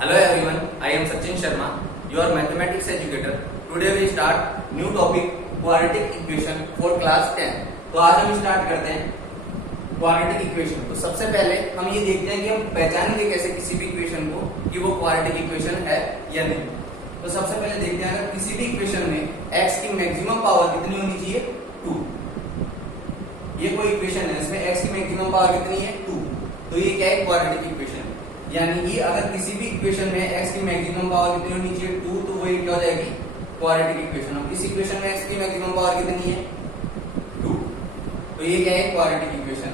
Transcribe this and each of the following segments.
Hello everyone, I am Sachin Sharma, your mathematics educator. Today we start new topic quadratic equation for class 10. तो आज हम start करते हैं quadratic equation. तो सबसे पहले हम ये देखते हैं कि हम पहचानेंगे कैसे किसी भी इक्वेशन को कि वो क्वाड्रेटिक इक्वेशन है या नहीं। तो सबसे पहले देखते हैं अगर किसी भी इक्वेशन में x की मैक्सिमम पावर कितनी होनी चाहिए 2। ये कोई इक्वेशन है, इसमें x की मैक्सिमम पावर कितनी है 2, तो ये क्या है क्वाड्रेटिक इक्वेशन। यानी कि अगर किसी भी इक्वेशन में x की मैक्सिमम पावर कितनी होनी चाहिए 2, तो वही क्या हो जाएगी क्वाड्रेटिक इक्वेशन। अब इस इक्वेशन में x की मैक्सिमम पावर कितनी है 2, तो ये क्या है क्वाड्रेटिक इक्वेशन।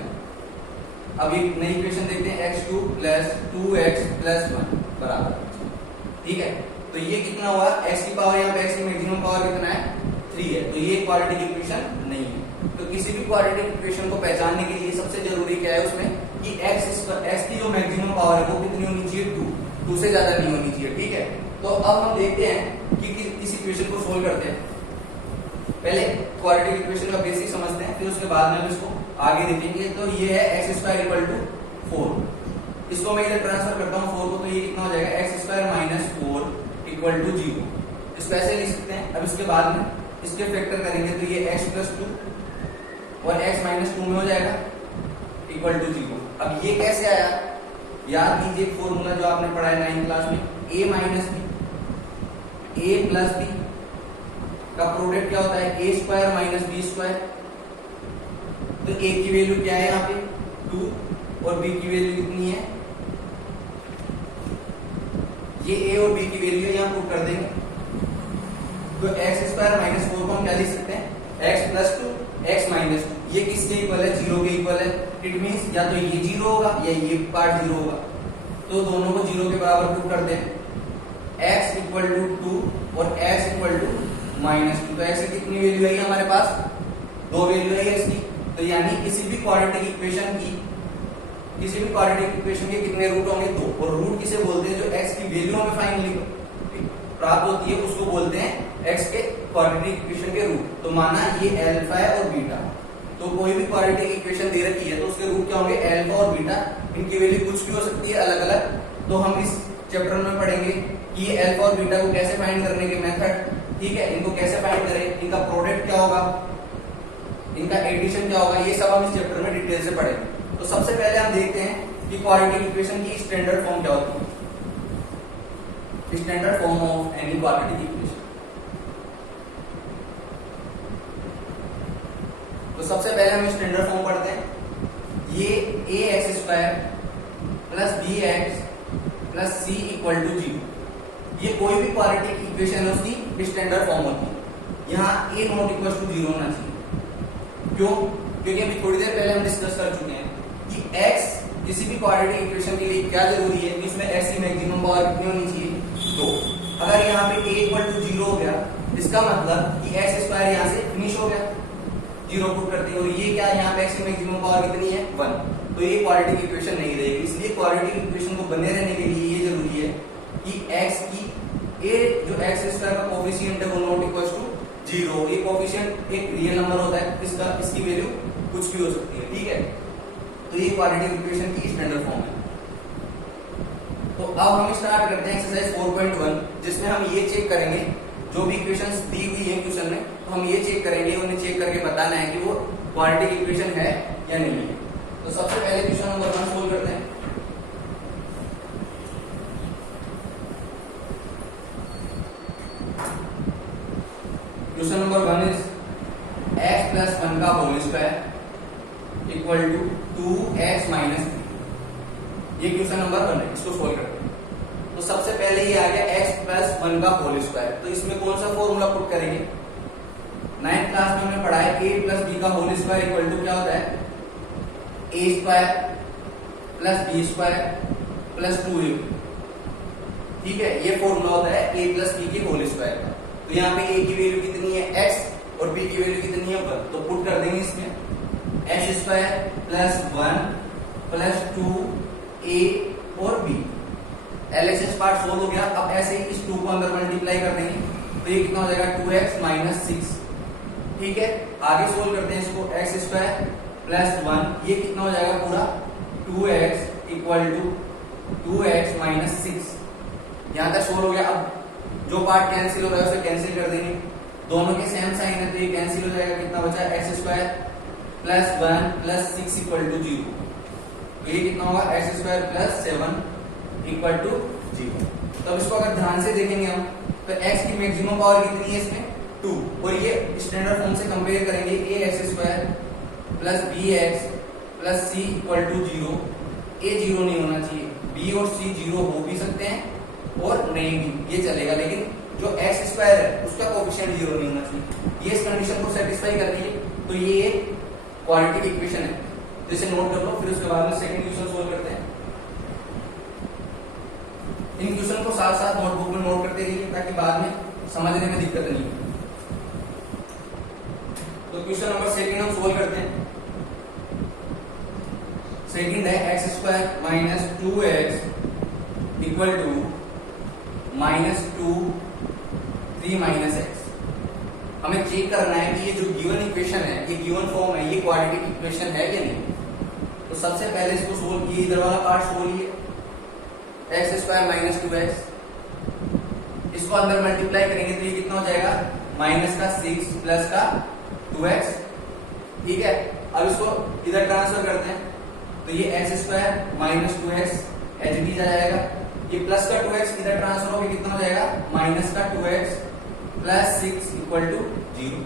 अब एक नई इक्वेशन देखते हैं x2 प्लस 2x प्लस 1 बराबर, ठीक है। तो ये कितना हुआ, x की पावर यहाँ पे x की मैक्सिमम पावर कितना है 3 है, तो ये क्वाड्रेटिक इक्वेशन नहीं है। तो किसी भी क्वाड्रेटिक इक्वेशन को पहचानने के लिए सबसे जरूरी क्या है उसमें कि x की जो मैक्सिमम पावर है वो कितनी होनी चाहिए 2 से ज्यादा नहीं होनी चाहिए, ठीक है। तो अब हम देखते हैं कि इस इक्वेशन को सोल्व करते हैं। पहले क्वाड्रेटिक इक्वेशन का बेसिक समझते हैं, फिर उसके बाद में हम इसको आगे देखेंगे। तो ये है x² = 4। इसको मैं इधर ट्रांसफर करता हूँ 4 को, तो ये कितना हो जाएगा x² - 4 = 0। इसको ऐसे लिख सकते हैं। अब इसके बाद में इसके फैक्टर करेंगे तो ये x + 2 और x - 2 में हो जाएगा = 0। अब ये कैसे आया, याद कीजिए फॉर्मूला जो आपने पढ़ा है 9th क्लास में, a - b a + b का प्रोडक्ट क्या होता है a² - b²। तो a की वैल्यू क्या है यहाँ पे 2 और b की वैल्यू कितनी है, ये a और b की वैल्यू यहाँ पुट कर देंगे। तो x² - 4 को हम क्या लिख सकते हैं x + 2 x - 2। ये किसके इक्वल है 0 के इक्वल है। इट मींस या तो ये 0 होगा या ये पार्ट 0 होगा, तो दोनों को 0 के बराबर पुट कर दें। x = 2 और x = -2। तो x की कितनी वैल्यू है हमारे पास, 2 वैल्यू है इसकी। तो यानी किसी भी क्वाड्रेटिक इक्वेशन के कितने रूट होंगे 2, और रूट किसे बोलते हैं जो x की वैल्यू हमें फाइनली प्राप्त होती है उसको बोलते हैं x के क्वाड्रेटिक इक्वेशन के रूट। तो माना ये अल्फा है और बीटा, तो कोई भी क्वाड्रेटिक इक्वेशन दे रखी है तो उसके रूट क्या होंगे अल्फा और बीटा। इनकी वैल्यू कुछ भी हो सकती है अलग अलग। तो हम इस चैप्टर में पढ़ेंगे कि ये अल्फा और बीटा को कैसे फाइंड करने के मेथड, ठीक है, इनको कैसे फाइंड करें, इनका प्रोडक्ट क्या होगा, इनका एडिशन क्या होगा, ये सब हम इस चैप्टर में डिटेल से पढ़ेंगे। तो सबसे पहले हम देखते हैं कि क्वाड्रेटिक इक्वेशन की स्टैंडर्ड फॉर्म क्या होती है, standard form of any quadratic equation. तो सबसे पहले हम स्टैंडर्ड फॉर्म पढ़ते हैं। ये ax² + bx + c = 0। ये कोई भी क्वाड्रेटिक इक्वेशन है उसकी स्टैंडर्ड फॉर्म होती है। यहाँ a ≠ 0 होना चाहिए। क्यों, क्योंकि अभी थोड़ी देर पहले हम डिस्कस कर चुके हैं कि x किसी भी क्वाड्रेटिक इक्वेशन के लिए क्या जरूरी है कि इसमें x की मैक्सिमम पावर कितनी होनी चाहिए 2। अगर यहाँ पे a = 0 हो गया, इसका मतलब कि x² यहाँ से फिनिश हो गया, 0 पुट करते हैं। और ये क्या है, यहाँ पे x की मैक्सिमम पावर कितनी है 1, तो ये क्वाड्रेटिक इक्वेशन नहीं रहेगी। इसलिए क्वाड्रेटिक इक्वेशन को बने रहने के लिए ये जरूरी है कि x की a जो x² का कोफिशिएंट है वो ≠ 0। ये कोफिशिएंट एक रियल नंबर होता है, इसकी वैल्यू कुछ भी हो सकती है, ठीक है। तो ये क्वाड्रेटिक इक्वेशन की स्टैंडर्ड फॉर्म है। तो अब हम स्टार्ट करते हैं एक्सरसाइज 4.1, जिसमें हम ये चेक करेंगे जो भी इक्वेशंस दी हुई है क्वेश्चन में, तो हम ये चेक करेंगे, उन्हें चेक करके बताना है कि वो क्वाड्रेटिक इक्वेशन है या नहीं है। तो सबसे पहले क्वेश्चन नंबर 1 सोल्व करते हैं। क्वेश्चन नंबर 1 इज x + 1 का होल स्क्वायर = 2x - 3। ये क्वेश्चन नंबर 1 है, इसको सोल्व करते हैं। तो सबसे पहले ये आ गया x + 1 का होल स्क्वायर। तो इसमें कौन सा फॉर्मूला पुट करेंगे, 9th क्लास में हमने पढ़ा है a + b का होल स्क्वायर = क्या होता है a² + b² + 2a। ठीक है, ये फॉर्मूला होता है a + b के होल स्क्वायर का। तो यहाँ पे a की वैल्यू कितनी है x और b की वैल्यू कितनी है 1, तो पुट कर देंगे इसमें x² + 1 + 2a और b। LHS पार्ट सोल्व हो गया। अब ऐसे ही इस 2 को अंदर मल्टीप्लाई कर देंगे, तो ये कितना हो जाएगा 2x - 6, ठीक है। आगे सोल्व करते हैं इसको, x² + 1 ये कितना हो जाएगा पूरा 2x = 2x - 6। यहाँ तक सोल्व हो गया। अब जो पार्ट कैंसिल हो रहा है उसे कैंसिल कर देंगे, दोनों के सेम साइन है तो ये कैंसिल हो जाएगा। कितना बचा x square plus 1 plus 6 equal to 0। तो ये कितना होगा x square plus 7 equal to 0। तो अब इसको अगर ध्यान से देखेंगे हम तो x की मैक्सिमम पावर कितनी है इसमें 2, और ये स्टैंडर्ड फॉर्म से कंपेयर करेंगे a x square plus b x plus c equal to 0। a 0 नहीं होना चाहिए, b और c 0 हो भी सकते हैं और नहीं भी, ये चलेगा, लेकिन जो एक्स स्क्वायर है उसका कोएफिशिएंट 0 नहीं होना चाहिए। ये इस कंडीशन को सेटिस्फाई कर रही है, तो ये क्वाड्रेटिक इक्वेशन है। तो इसे नोट कर लो, फिर उसके बाद में सेकंड क्वेश्चन सोल्व करते हैं। इन क्वेश्चन को साथ साथ नोटबुक में नोट करते रहिए ताकि बाद में समझने में दिक्कत नहीं हो। तो क्वेश्चन नंबर सेकंड हम सोल्व करते हैं। सेकंड है x square minus 2x equal to -2 3 minus x. हमें चेक करना है कि ये जो गिवन इक्वेशन है, ये गिवन फॉर्म है, ये क्वाड्रेटिक इक्वेशन है या नहीं। तो सबसे पहले इसको सोल्व किए, इधर वाला पार्ट सोल्व किए, एक्स स्क्वायर माइनस 2x, इसको अंदर मल्टीप्लाई करेंगे तो ये कितना हो जाएगा माइनस का 6 प्लस का 2x। ठीक है, अब इसको इधर ट्रांसफर करते हैं तो ये x square minus 2x H D जाएगा, ये प्लस का 2x इधर ट्रांसफर होकर कितना हो जाएगा माइनस का 2x प्लस 6 इक्वल टू 0।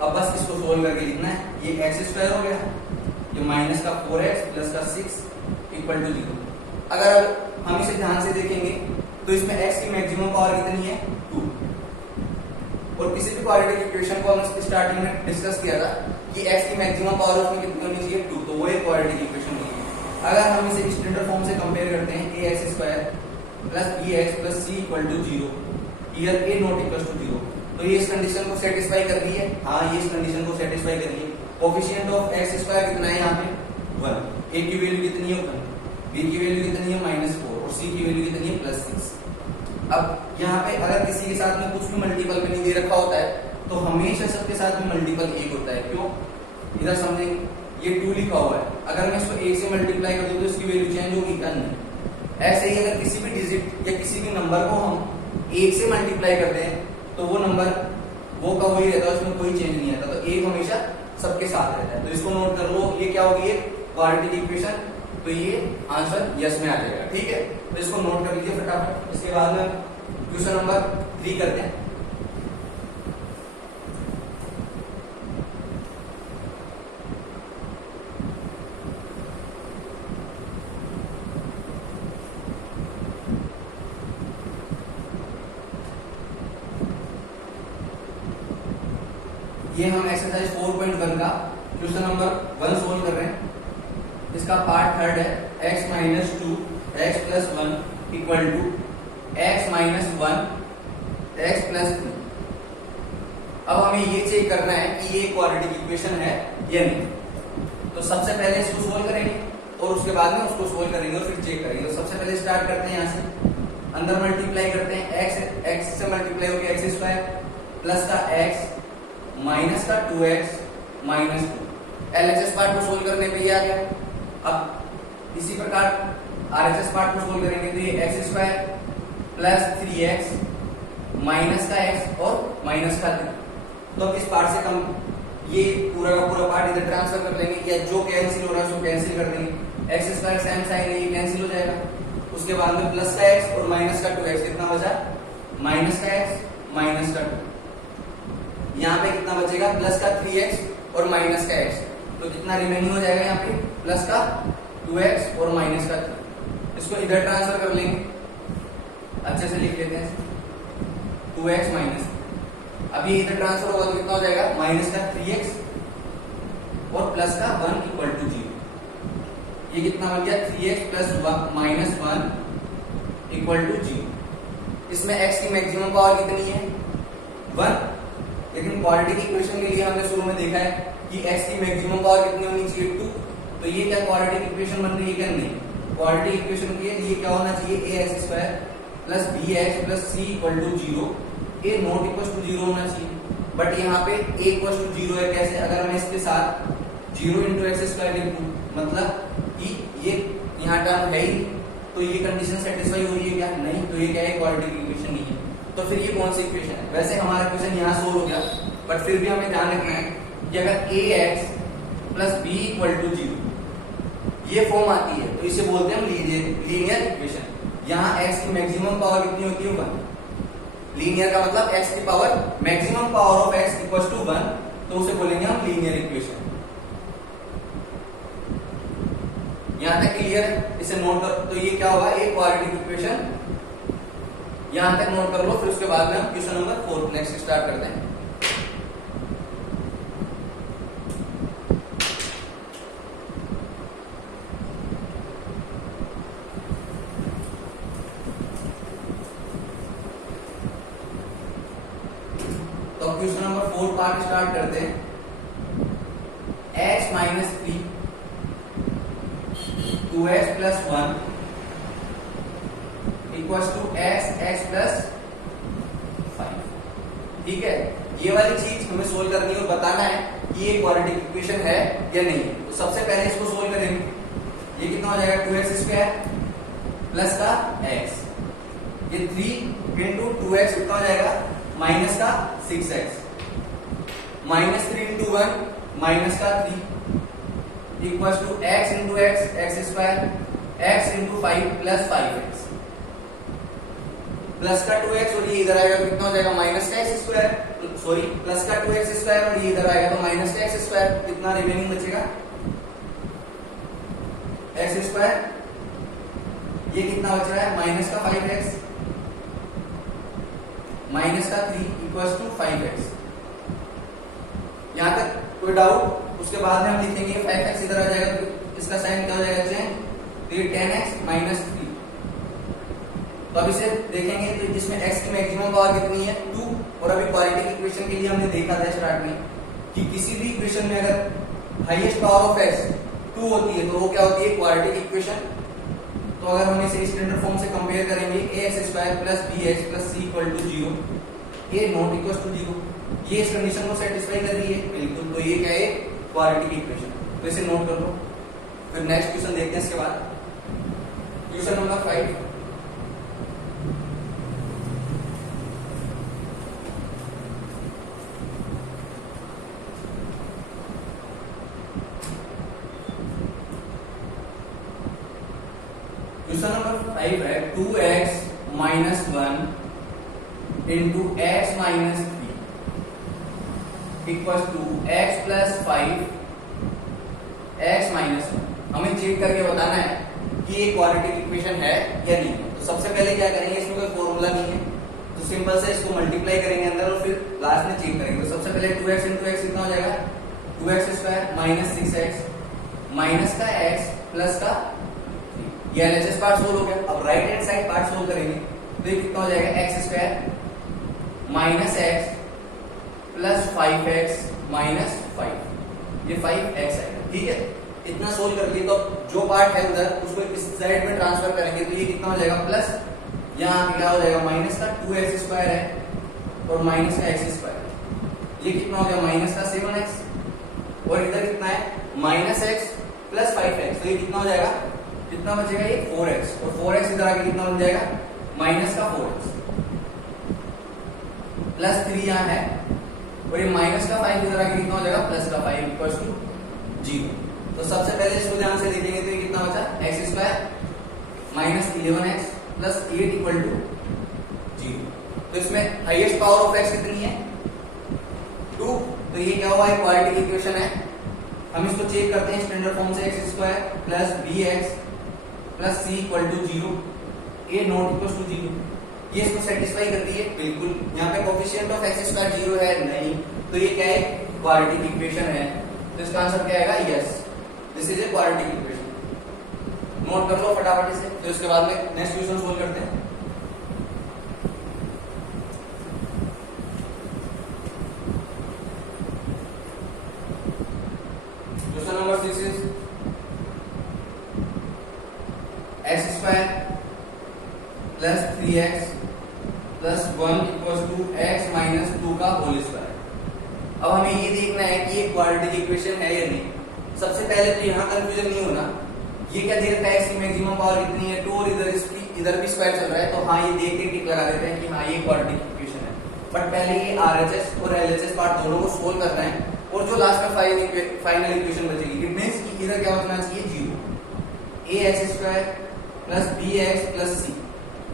अब बस इसको सोल्व करके लिखना है, ये एक्स स्क्वायर हो गया, ये माइनस का 4x प्लस का 6 इक्वल टू 0। अगर हम इसे ध्यान से देखेंगे तो इसमें x की मैक्सिमम पावर कितनी है 2, और किसी भी क्वाड्रेटिक इक्वेशन को हम स्टार्टिंग में डिस्कस किया था कि x की मैक्सिमम पावर उसमें कितनी होनी चाहिए 2, तो वो एक क्वाड्रेटिक इक्वेशन होगी। अगर हम इसे स्टैंडर्ड फॉर्म से कंपेयर करते हैं a x square plus b x plus c equal to 0, here a not equal to 0, तो ये इस कंडीशन को सेटिस्फाई कर रही है। हाँ, ये इस कंडीशन को सेटिस्फाई कर रही है। कोएफिशिएंट ऑफ एक्स स्क्वायर कितना है यहाँ पे 1, a की वैल्यू कितनी है 1, b की वैल्यू कितनी है -4 और c की वैल्यू कितनी है +6। अब यहाँ पे अगर किसी के साथ में कुछ भी मल्टीपल में नहीं दे रखा होता है तो हमेशा सबके साथ में मल्टीपल 1 होता है। क्यों, इधर समझेंगे, ये 2 लिखा हुआ है, अगर मैं इसको 1 से मल्टीप्लाई कर दूं तो इसकी वैल्यू चेंज होगी क्या, नहीं। ऐसे ही अगर किसी भी डिजिट या किसी भी नंबर को हम 1 से मल्टीप्लाई करते हैं तो वो नंबर वो का वही रहता है, उसमें कोई चेंज नहीं आता, तो 1 हमेशा सबके साथ रहता है। तो इसको नोट कर लो, ये क्या होगी, क्वाड्रेटिक इक्वेशन, तो ये आंसर यस में आ जाएगा। ठीक है, तो इसको नोट कर लीजिए फटाफट। इसके बाद में क्वेश्चन नंबर 3 करते हैं। ये हम एक्सरसाइज 4.1 का क्वेश्चन नंबर 1 सोल्व कर रहे हैं। इसका पार्ट थर्ड है x minus 2 x plus 1 equal to x minus 1 x plus 2। अब हमें ये चेक करना है कि ये क्वाड्रेटिक इक्वेशन है या नहीं। तो सबसे पहले इसको सोल्व करेंगे और उसके बाद में उसको सोल्व करेंगे और फिर चेक करेंगे। तो सबसे पहले स्टार्ट करते हैं यहाँ से, अंदर मल्टीप्लाई करते हैं, x से मल्टीप्लाई होकर एक्स स्क्वायर प्लस का x माइनस का 2x माइनस 2। LHS पार्ट को सोल्व करने पे ये आ गया। अब इसी प्रकार RHS पार्ट को सोल्व करेंगे तो ये x square plus 3x minus का x और माइनस का 3। तो अब इस पार्ट से कम ये पूरा का पूरा पार्ट इधर ट्रांसफर कर लेंगे, या जो कैंसिल हो रहा है उसको कैंसिल कर देंगे। एक्स स्क्वायर सेम साइन है, ये कैंसिल हो जाएगा। उसके बाद में प्लस का x और माइनस का 2x, कितना बचा माइनस का x माइनस का 2। यहाँ पे कितना बचेगा प्लस का 3x और माइनस का x, तो कितना रिमेनिंग हो जाएगा यहाँ पे प्लस का 2x और माइनस का 3। इसको इधर ट्रांसफर कर लेंगे, अच्छे से लिख लेते हैं 2x माइनस, अभी इधर ट्रांसफर होगा तो कितना हो जाएगा माइनस का 3x और प्लस का 1 इक्वल टू 0। ये कितना बन गया 3x plus minus 1 equal to 0। इसमें x की मैक्सिमम पावर कितनी है 1, लेकिन क्वाड्रेटिक इक्वेशन के लिए हमने शुरू में देखा है कि x की मैक्सिमम पावर कितनी होनी चाहिए 2। तो ये क्या क्वाड्रेटिक इक्वेशन बन रही है क्या, नहीं। क्वाड्रेटिक इक्वेशन के लिए क्या होना चाहिए a x square plus b x plus c equal to 0, a not equal to 0 होना चाहिए। बट यहाँ पे a इक्वल टू 0 है, कैसे, अगर मैं इसके साथ 0 इंटू एक्स स्क्वायर लिख दूं, मतलब कि ये यहाँ टर्म है ही, तो ये कंडीशन सेटिस्फाई हो रही है क्या? नहीं, तो ये क्या है? क्वाड्रेटिक इक्वेशन नहीं है। तो फिर ये कौन सी इक्वेशन है? वैसे हमारा इक्वेशन यहाँ सोल्व हो गया, बट फिर भी हमें ध्यान रखना है कि अगर ax plus b equal to 0 ये फॉर्म आती है तो इसे बोलते हैं हम लीनियर इक्वेशन। यहाँ x की मैक्सिमम पावर कितनी होती है? 1। लीनियर का मतलब x की power maximum power of x equal to 1, तो उसे बोलेंगे हम लीनियर इक्वेशन। यहां तक क्लियर है? इसे नोट कर, तो ये क्या होगा? एक क्वाड्रेटिक इक्वेशन। यहां तक नोट कर लो, फिर उसके बाद में हम क्वेश्चन नंबर 4 नेक्स्ट स्टार्ट करते हैं। तो क्वेश्चन नंबर 4 पार्ट स्टार्ट करते हैं। x minus 3 2x plus 1 equals to x plus 5। ठीक है, ये वाली चीज हमें सोल्व करनी है और बताना है कि ये क्वाड्रेटिक इक्वेशन है या नहीं। तो सबसे पहले इसको सोल्व करेंगे। ये कितना हो जाएगा? 2x स्क्वायर प्लस का x, ये 3 इंटू 2x कितना हो जाएगा? माइनस का 6x, माइनस 3 इंटू 1 माइनस का 3 equals to x into x square, x into 5 plus 5x plus का 2x, और ये इधर आएगा तो कितना हो जाएगा? माइनस का x स्क्वायर, सॉरी प्लस का 2x स्क्वायर, और ये इधर आएगा तो माइनस का x स्क्वायर। कितना रिमेनिंग बचेगा? x square. ये कितना बच रहा है? माइनस का 5x माइनस का 3 इक्वल्स टू 5x। यहां तक कोई डाउट? उसके बाद में हम लिखेंगे 5x इधर आ जाएगा तो इसका साइन क्या हो जाएगा? चेंज, फिर 10x माइनस 3। तो अब इसे देखेंगे तो जिसमें x की मैक्सिमम पावर कितनी है? 2। और अभी क्वाड्रेटिक इक्वेशन के लिए हमने देखा था स्टार्ट में कि किसी भी इक्वेशन में अगर हाईएस्ट पावर ऑफ x 2 होती है तो वो क्या होती है? Quadratic equation. तो अगर हम इसे स्टैंडर्ड फॉर्म से कंपेयर करेंगे, ax square plus bx plus c equal to 0, a not equal to 0, ये इस कंडीशन को सेटिस्फाई कर रही है बिल्कुल। तो ये क्या है? Quadratic equation. तो इसे नोट कर लो, फिर नेक्स्ट क्वेश्चन देखते हैं इसके बाद। Question number 5। क्वेश्चन नंबर 5 है 2x minus 1 into x minus 3 equals to x plus 5 x minus 1। हमें चेक करके बताना है कि ये क्वाड्रेटिक इक्वेशन है या नहीं। तो सबसे पहले क्या करेंगे? इसमें कोई फॉर्मूला नहीं है तो सिंपल से इसको मल्टीप्लाई करेंगे अंदर और फिर लास्ट में चेक करेंगे। तो सबसे पहले 2x इंटू x कितना हो जाएगा? 2x square minus 6x minus का x प्लस का, ये एलएचएस पार्ट सोल्व हो गया। अब right hand side part solve करेंगे तो ये कितना हो जाएगा? x square minus x plus 5x minus 5, ये 5x आएगा। ठीक है, इतना सोल्व कर लिए। तो जो पार्ट है उधर उसको इस साइड में ट्रांसफर करेंगे तो ये कितना हो जाएगा? प्लस, यहाँ क्या हो जाएगा? माइनस का 2x स्क्वायर है और माइनस का x स्क्वायर, ये कितना हो गया? माइनस का 7x, और इधर कितना है? माइनस x प्लस 5x, तो ये कितना हो जाएगा? कितना बचेगा? ये 4x, और 4x इधर आके कितना बन जाएगा? माइनस का 4x प्लस 3 यहाँ है, और ये माइनस का 5 इधर आके कितना हो जाएगा? प्लस का 5 इक्वल्स टू 0। तो सबसे पहले इसको ध्यान से देखेंगे तो ये कितना बचा? x square minus 11x plus 8 equal to 0। तो इसमें हाईएस्ट पावर ऑफ x कितनी है? 2। तो ये क्या हुआ? क्वाड्रेटिक इक्वेशन है। हम इसको चेक करते हैं स्टैंडर्ड फॉर्म से, x square plus bx plus c equal to 0, a not equal to 0। ये इसको सेटिस्फाई कर रही है बिल्कुल। यहाँ पे कोफिशिएंट ऑफ x स्क्वायर 0 है नहीं, तो ये क्या है? क्वाड्रेटिक इक्वेशन है। तो इसका आंसर क्या आएगा? Yes, this is a quadratic equation. Note कर लो फटाफट इसे, तो इसके बाद में नेक्स्ट क्वेश्चन सोल्व करते हैं। Question number 6 is x square plus 3x plus 1 equals to x minus 2 का होल स्क्वायर। अब हमें ये देखना है कि ये क्वाड्रेटिक इक्वेशन है या नहीं। सबसे पहले तो यहाँ कंफ्यूजन नहीं होना ये क्या दे रखा है, एक्स की मैक्सिमम पावर कितनी है 2 और इधर भी स्क्वायर चल रहा है, तो हाँ ये देख के टिक लगा देते हैं कि हाँ ये क्वाड्रेटिक इक्वेशन है। बट पहले ये आरएचएस और एलएचएस पार्ट दोनों को सोल्व करना है, और जो लास्ट में फाइनल इक्वेशन बचेगी, इट मींस कि इधर क्या होना चाहिए 0 ax² plus bx plus c।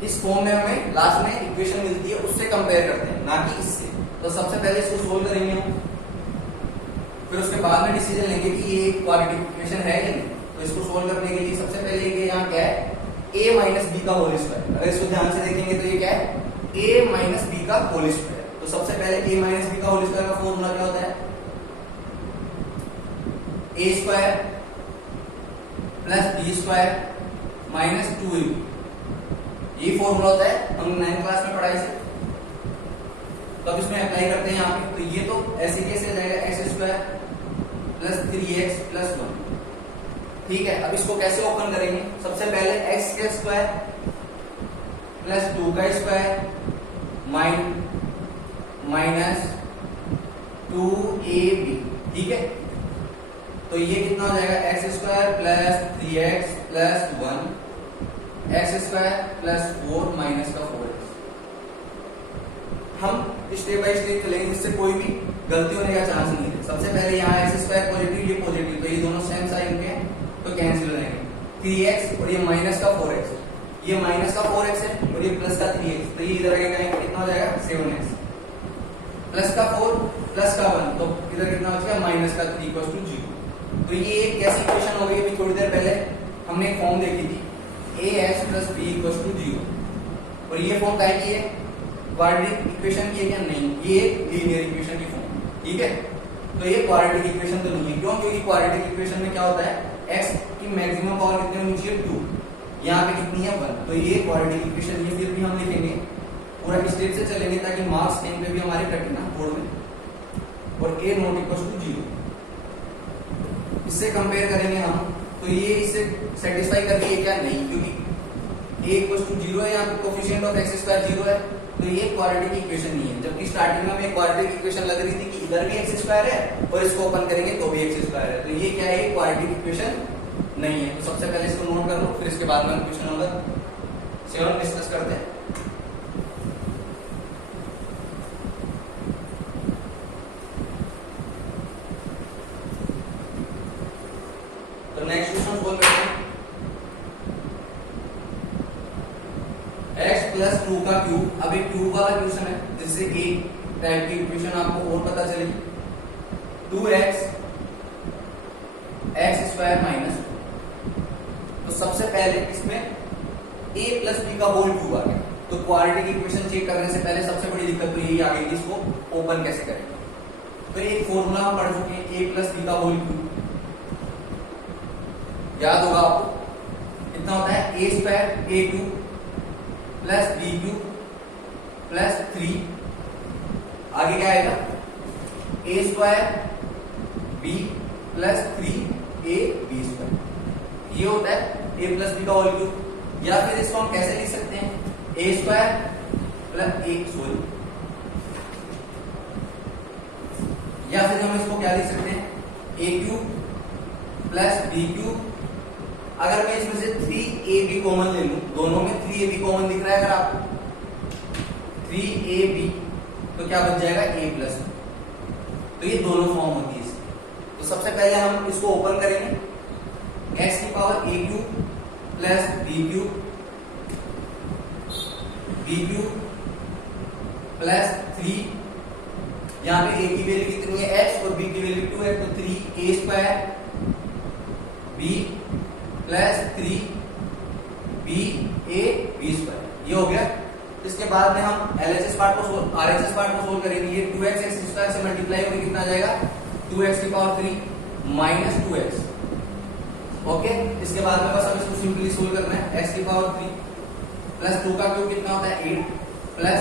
इस फॉर्म में हमें लास्ट में इक्वेशन मिलती है, उससे कंपेयर करते हैं, ना कि इससे। तो सबसे पहले इसको सोल्व करेंगे हम, फिर उसके बाद में डिसीजन लेंगे कि ये क्वाड्रेटिक इक्वेशन है या नहीं। तो इसको सोल्व करने के लिए सबसे पहले ये यहाँ क्या है, a माइनस बी का होल स्क्वायर। अगर इसको ध्यान से देखेंगे तो ये क्या है, a माइनस बी का होल स्क्वायर। तो सबसे पहले a माइनस बी का होल स्क्वायर का फॉर्मूला क्या होता है, a square plus b square minus 2ab, ये फॉर्मूला होता है, हम 9th क्लास में पढ़ा इसे। तो अब इसमें अप्लाई करते हैं यहाँ पे, तो ये तो ऐसे कैसे जाएगा, x square plus 3x plus 1। ठीक है, अब इसको कैसे ओपन करेंगे, सबसे पहले x का स्क्वायर प्लस 2 का स्क्वायर माइनस 2ab। ठीक है, तो ये कितना हो जाएगा, x square plus 3x plus 1 x square plus 4 minus का 4x। हम स्टेप बाय स्टेप चलेंगे, जिससे कोई भी गलती होने का चांस नहीं है। सबसे पहले यहाँ एक्स स्क्वायर पॉजिटिव, ये पॉजिटिव, तो ये दोनों सेम साइन के हैं, तो कैंसिल हो जाएंगे। 3x और ये माइनस का 4x, ये माइनस का 4x है और ये प्लस का 3x, तो ये इधर आएगा, कितना हो जाएगा 7x प्लस का 4 प्लस का 1, तो इधर कितना हो जाएगा माइनस का 3 इक्वल टू 0। तो ये एक कैसी इक्वेशन हो गई, अभी थोड़ी देर पहले हमने एक फॉर्म देखी थी, ax plus b equal to 0। और ये फॉर्म क्या की है, क्वाड्रेटिक इक्वेशन की है क्या, नहीं, ये एक लीनियर इक्वेशन की फॉर्म। ठीक है, तो ये क्वाड्रेटिक इक्वेशन तो नहीं है, क्यों, क्योंकि क्वाड्रेटिक इक्वेशन में क्या होता है, x की मैक्सिमम पावर कितनी होनी चाहिए 2, यहाँ पे कितनी है 1, तो ये क्वाड्रेटिक इक्वेशन ये फिर भी हम लिखेंगे, पूरा स्टेप से चलेंगे ताकि मार्क्स टाइम पे भी हमारे कटे ना बोर्ड में। और a नॉट इक्वल टू 0, इससे कंपेयर करेंगे हम, तो ये इससे सेटिस्फाई करती है क्या, नहीं, क्योंकि a इक्वल टू 0 है, यहाँ पे कोफिशिएंट ऑफ x स्क्वायर 0 है, तो ये क्वाड्रेटिक इक्वेशन नहीं है। जबकि स्टार्टिंग में हमें क्वाड्रेटिक इक्वेशन लग रही थी कि इधर भी x स्क्वायर है और इसको ओपन करेंगे तो भी x स्क्वायर है, तो ये क्या है, क्वाड्रेटिक इक्वेशन नहीं है। तो सबसे पहले इसको नोट कर लो, फिर इसके बाद में हम क्वेश्चन नंबर 7 डिस्कस करते हैं। तो नेक्स्ट क्वेश्चन सोल्व करते हैं, x प्लस 2 का क्यूब। अब एक क्यूब वाला क्वेश्चन है, जिससे एक टाइप की इक्वेशन आपको और पता चलेगी, 2x एक्स स्क्वायर माइनस 2। तो सबसे पहले इसमें a प्लस b का होल क्यूब आ गया, तो क्वाड्रेटिक इक्वेशन चेक करने से पहले सबसे बड़ी दिक्कत तो यही आ गई कि इसको ओपन कैसे करेंगे। तो एक फॉर्मूला हम पढ़ चुके हैं, a प्लस b का होल क्यूब, याद होगा आपको, कितना होता है, a square a2 plus b3 plus 3, आगे क्या आएगा, a square b plus 3ab square, ये होता है a प्लस b का होल क्यूब। या फिर इसको हम कैसे लिख सकते हैं, a स्क्वायर प्लस या फिर हम इसको क्या लिख सकते हैं, a cube plus b cube. अगर मैं इसमें से 3ab कॉमन ले लूं, दोनों में 3ab कॉमन दिख रहा है, अगर आपको 3ab, तो क्या बच जाएगा a प्लस। तो ये दोनों फॉर्म होती है इसकी। तो सबसे पहले हम इसको ओपन करेंगे, x की power a cube plus b cube plus 3, यहाँ पे a की वैल्यू कितनी है x और b की वैल्यू 2 है, तो 3a square b plus 3b square, ये हो गया। इसके बाद में हम LHS पार्ट को RHS पार्ट को सोल्व करेंगे। ये 2x x स्क्वायर से मल्टीप्लाई होकर कितना आ जाएगा, 2x की पावर 3 माइनस 2x। ओके, इसके बाद में बस अब इसको सिंपली सोल्व करना है, x की पावर 3 प्लस 2 का क्यूब कितना होता है 8 plus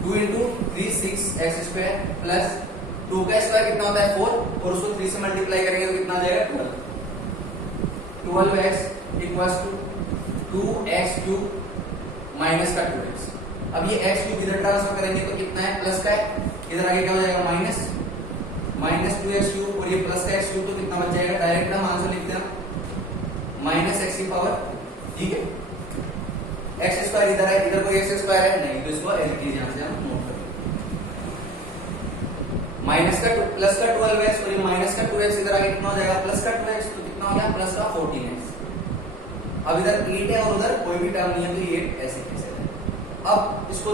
2 into 3 6x square plus 2 का स्क्वायर कितना होता है 4, और उसको 3 से मल्टीप्लाई करेंगे तो कितना आ जाएगा 12x equals to 2x cube minus का 2x। अब ये x क्यूब इधर ट्रांसफर करेंगे तो कितना है, प्लस का है, इधर आगे क्या हो जाएगा माइनस 2x क्यूब, और ये प्लस का x क्यूब, तो कितना बच जाएगा, डायरेक्ट हम आंसर लिखते हैं माइनस एक्स की पावर, ठीक है, एक्स स्क्वायर इधर है, इधर कोई एक्स स्क्वायर है नहीं, तो इसको एज इट इज यहां से हम नोट करेंगे। माइनस का प्लस का 12x और ये माइनस का 2x इधर आगे कितना हो जाएगा, प्लस का 2x, तो कितना हो गया प्लस का 14x। अब इधर 8 है और उधर कोई भी टर्म नहीं है, तो ये 8 ऐसे कैसे है। अब इसको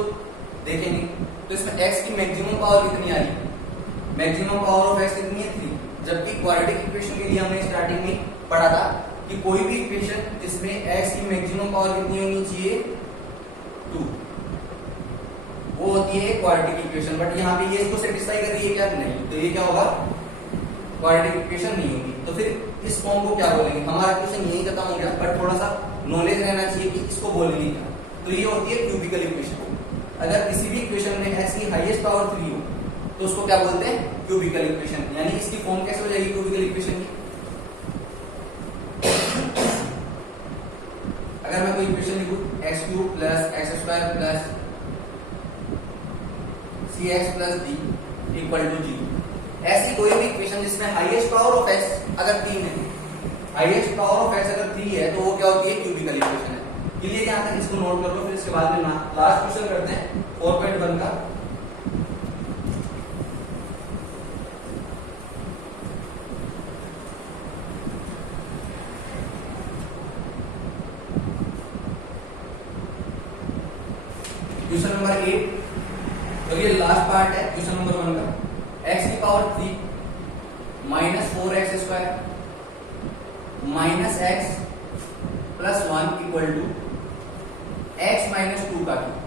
देखेंगे तो इसमें x की मैक्सिमम पावर कितनी आ रही है, मैक्सिमम पावर ऑफ x कितनी है 3, जबकि क्वाड्रेटिक इक्वेशन के लिए हमने स्टार्टिंग में पढ़ा था कि कोई भी इक्वेशन जिसमें x की मैक्सिमम पावर कितनी होनी चाहिए 2, वो होती है क्वाड्रेटिक इक्वेशन। बट यहाँ पे ये इसको सेटिस्फाई कर रही है क्या, नहीं, तो ये क्या होगा, क्वाड्रेटिक इक्वेशन नहीं होगी। तो फिर इस फॉर्म को क्या बोलेंगे, हमारा इक्वेशन यही खत्म हो गया, बट थोड़ा सा नॉलेज रहना चाहिए कि इसको बोलेंगे क्या। तो ये होती है क्यूबिकल इक्वेशन। अगर किसी भी इक्वेशन में x की हाईएस्ट पावर 3 हो तो उसको क्या बोलते हैं, क्यूबिकल इक्वेशन। यानी इसकी फॉर्म कैसे हो जाएगी क्यूबिकल इक्वेशन की, अगर मैं कोई इक्वेशन लिखूं x³ plus x² plus cx plus d equal to 0, ऐसी कोई भी इक्वेशन जिसमें हाईएस्ट पावर ऑफ x अगर 3 है, हाईएस्ट पावर ऑफ x अगर 3 है, तो वो क्या होती है, क्यूबिकल इक्वेशन है। क्लियर, यहां तक इसको नोट कर लो, फिर इसके बाद में लास्ट क्वेश्चन करते हैं 4.1 का। क्वेश्चन नंबर 8, तो ये लास्ट पार्ट है क्वेश्चन नंबर 1 का। x की power 3 minus 4x square minus x plus 1 equal to x minus 2 का क्यूब।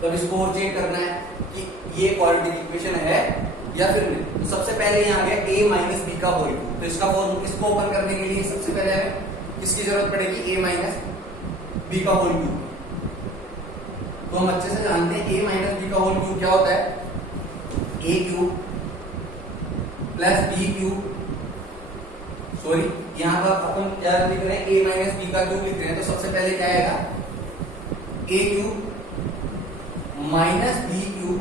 तो अब इसको और चेक करना है कि ये क्वाड्रेटिक इक्वेशन है या फिर नहीं। तो सबसे पहले यहाँ आ गया a माइनस बी का होल क्यूब, तो इसका फॉर्म, इसको ओपन करने के लिए सबसे पहले हमें किसकी जरूरत पड़ेगी, a माइनस बी का होल क्यूब। तो हम अच्छे से जानते हैं a माइनस बी का होल क्यूब क्या होता है, a cube plus b cube, sorry यहाँ पर अपन क्या लिख रहे हैं, a माइनस बी का क्यूब लिख रहे हैं। तो सबसे पहले क्या आएगा, a cube minus b cube,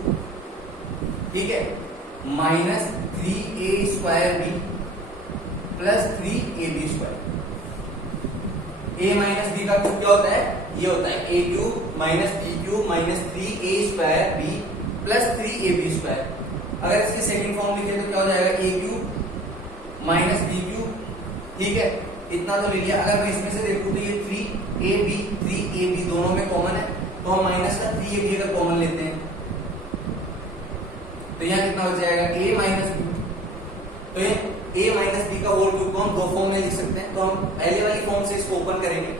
ठीक है, minus 3a square b plus 3ab square. a minus b का क्यूब क्या होता है, ये होता है a cube minus b cube minus 3a square b plus 3ab square. अगर इसकी सेकंड फॉर्म लिखे तो क्या हो जाएगा, a cube minus b cube, ठीक है, इतना तो ले लिया। अगर मैं इसमें से देखूं तो ये 3ab दोनों में कॉमन है, तो हम माइनस का 3ab अगर कॉमन लेते हैं तो यहाँ कितना हो जाएगा, a माइनस बी। तो ये a माइनस बी का होल क्यूब को हम दो फॉर्म में लिख सकते हैं। तो हम पहले वाली फॉर्म से इसको ओपन करेंगे,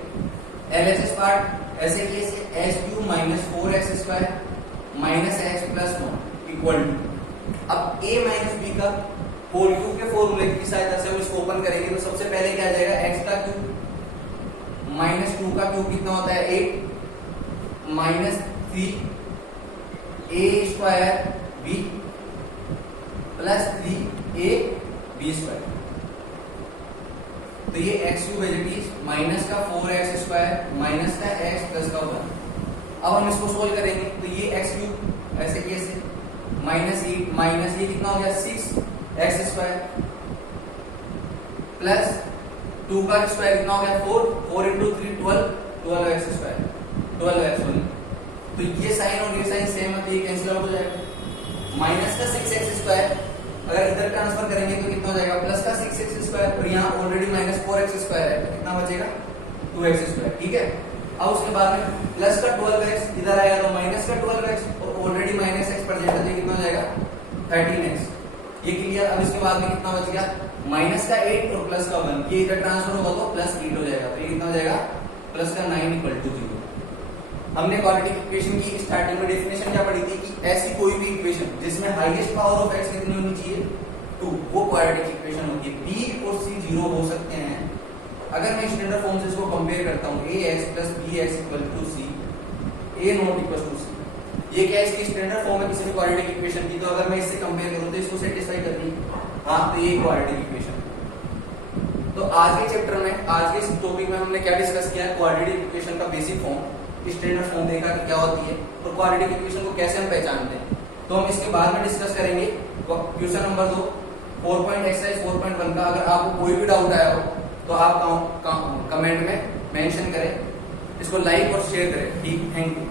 LHS पार्ट ऐसे कि h cube minus 4x square minus x plus 1 equal to, अब a माइनस बी का होल क्यूब के फॉर्मूले की सहायता से हम इसको ओपन करेंगे। तो सबसे पहले क्या आ जाएगा, x का क्यूब माइनस 2 का क्यूब कितना होता है 8 minus 3a square b plus 3ab square. तो ये x क्यूब है माइनस का 4x स्क्वायर माइनस का x प्लस का 1। अब हम इसको सोल्व करेंगे तो ये x क्यूब ऐसे कैसे माइनस 8 माइनस ये कितना हो गया 6x स्क्वायर प्लस 2 का स्क्वायर कितना हो गया 4 इंटू 3 12x स्क्वायर 12x। तो ये साइन और ये साइन सेम है, तो ये कैंसिल आउट हो जाएगा। माइनस का 6x स्क्वायर अगर इधर ट्रांसफर करेंगे तो कितना हो जाएगा, प्लस का 6x स्क्वायर, और यहाँ ऑलरेडी माइनस 4x स्क्वायर है, तो कितना बचेगा 2x स्क्वायर, ठीक है। अब उसके बाद में प्लस का 12x इधर आएगा तो माइनस का 12x, और ऑलरेडी माइनस x प्रेजेंट है, तो कितना हो जाएगा 13x। ये क्लियर। अब इसके बाद में कितना बच गया, माइनस का 8 और प्लस का 1, ये इधर ट्रांसफर होगा तो प्लस 8 हो जाएगा, तो ये कितना हो जाएगा प्लस का 9 इक्वल टू 0। हमने क्वाड्रेटिक इक्वेशन की स्टार्टिंग में डेफिनेशन क्या पढ़ी थी कि ऐसी कोई भी इक्वेशन जिसमें हाईएस्ट पावर ऑफ x कितनी होनी चाहिए 2, वो क्वाड्रेटिक इक्वेशन होती है। b और c 0 हो सकते हैं। अगर मैं स्टैंडर्ड फॉर्म से इसको कंपेयर करता हूं ax plus bx equal to c, a not equal to c, ये क्या है, इसकी स्टैंडर्ड फॉर्म है किसी भी क्वाड्रेटिक इक्वेशन की। तो अगर मैं इससे कंपेयर करूं तो इसको सेटिस्फाई करती है, हाँ, तो ये क्वाड्रेटिक इक्वेशन। तो आज के चैप्टर में, आज के इस टॉपिक में हमने क्या डिस्कस किया है, क्वाड्रेटिक इक्वेशन का बेसिक फॉर्म, स्टैंडर्ड फॉर्म देखा कि क्या होती है और क्वाड्रेटिक इक्वेशन को कैसे हम पहचानते हैं। तो हम इसके बाद में डिस्कस करेंगे क्वेश्चन नंबर 2 4.1 का। अगर आपको कोई भी डाउट आया हो तो आप कमेंट में मेंशन करें, इसको लाइक और शेयर करें। ठीक, थैंक यू।